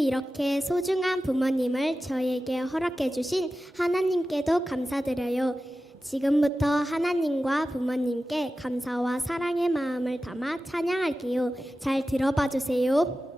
이렇게 소중한 부모님을 저에게 허락해 주신 하나님께도 감사드려요. 지금부터 하나님과 부모님께 감사와 사랑의 마음을 담아 찬양할게요. 잘 들어봐 주세요.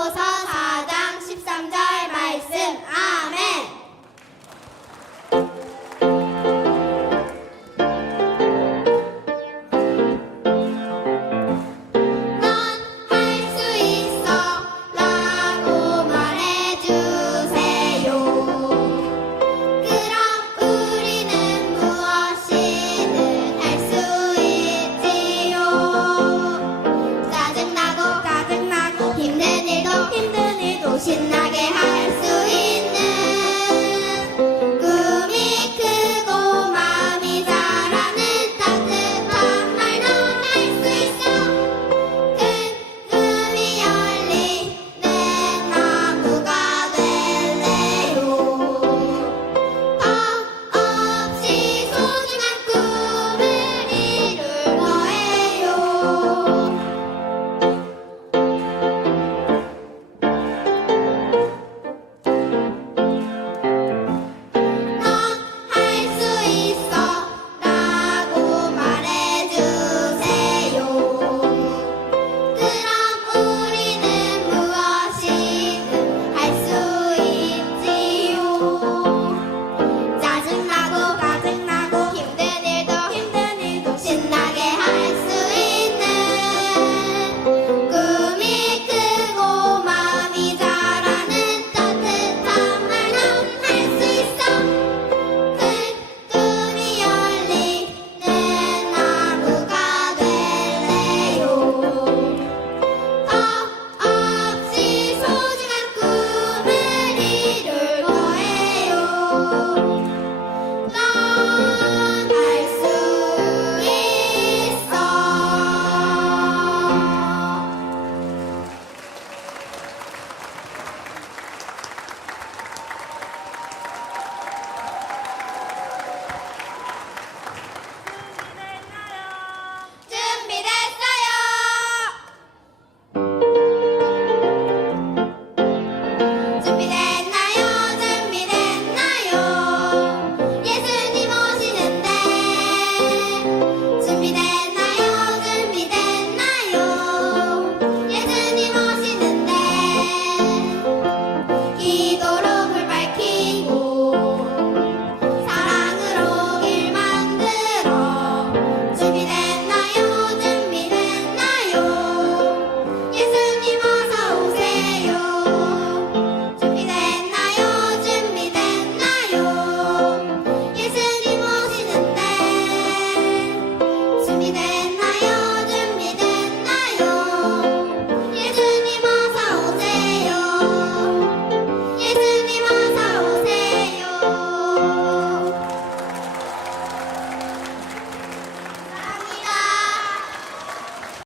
菩萨。